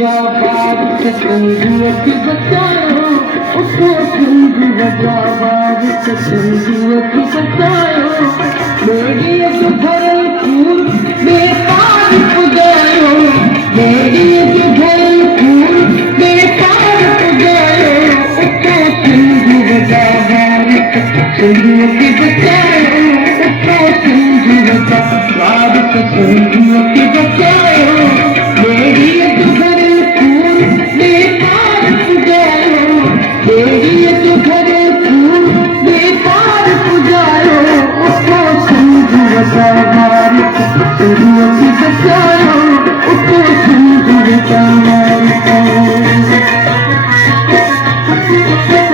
बजा बारिश संगीत बचाओ, उसको संग बजा बारिश संगीत बचाओ, मेरी एक भरल फूल बेकार पुजायो, मेरी एक भरल फूल बेकार पुजायो, उसको संग बजा बारिश संगीत बचाओ, उसको संग बजा बारिश संगीत बचाओ,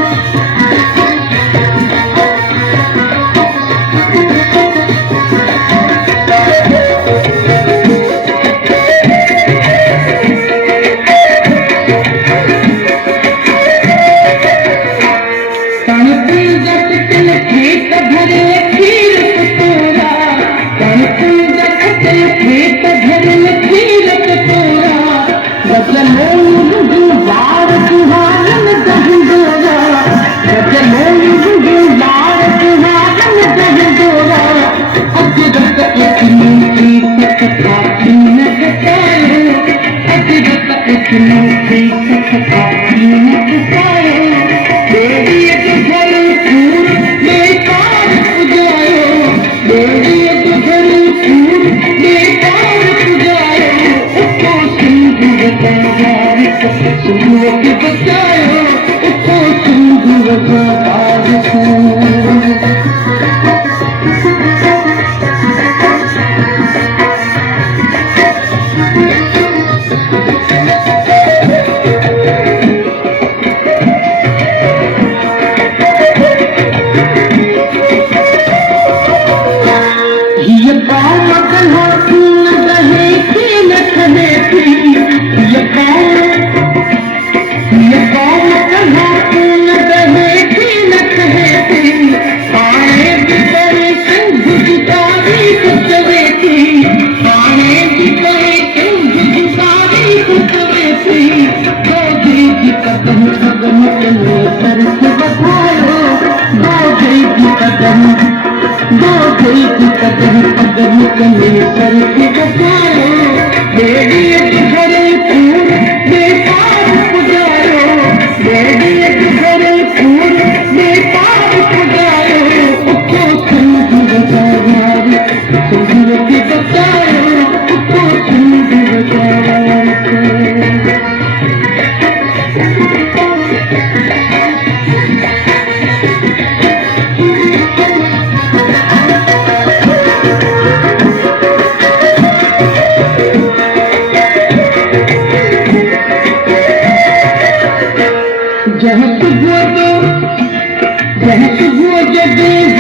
मेरी एक भरल फूल बेकार पुजायो, मेरी एक भरल फूल बेकार पुजायो, उसको संग बजा बारिश संगीत बचाओ, उसको संग बजा बारिश। जहाँ सुबह जब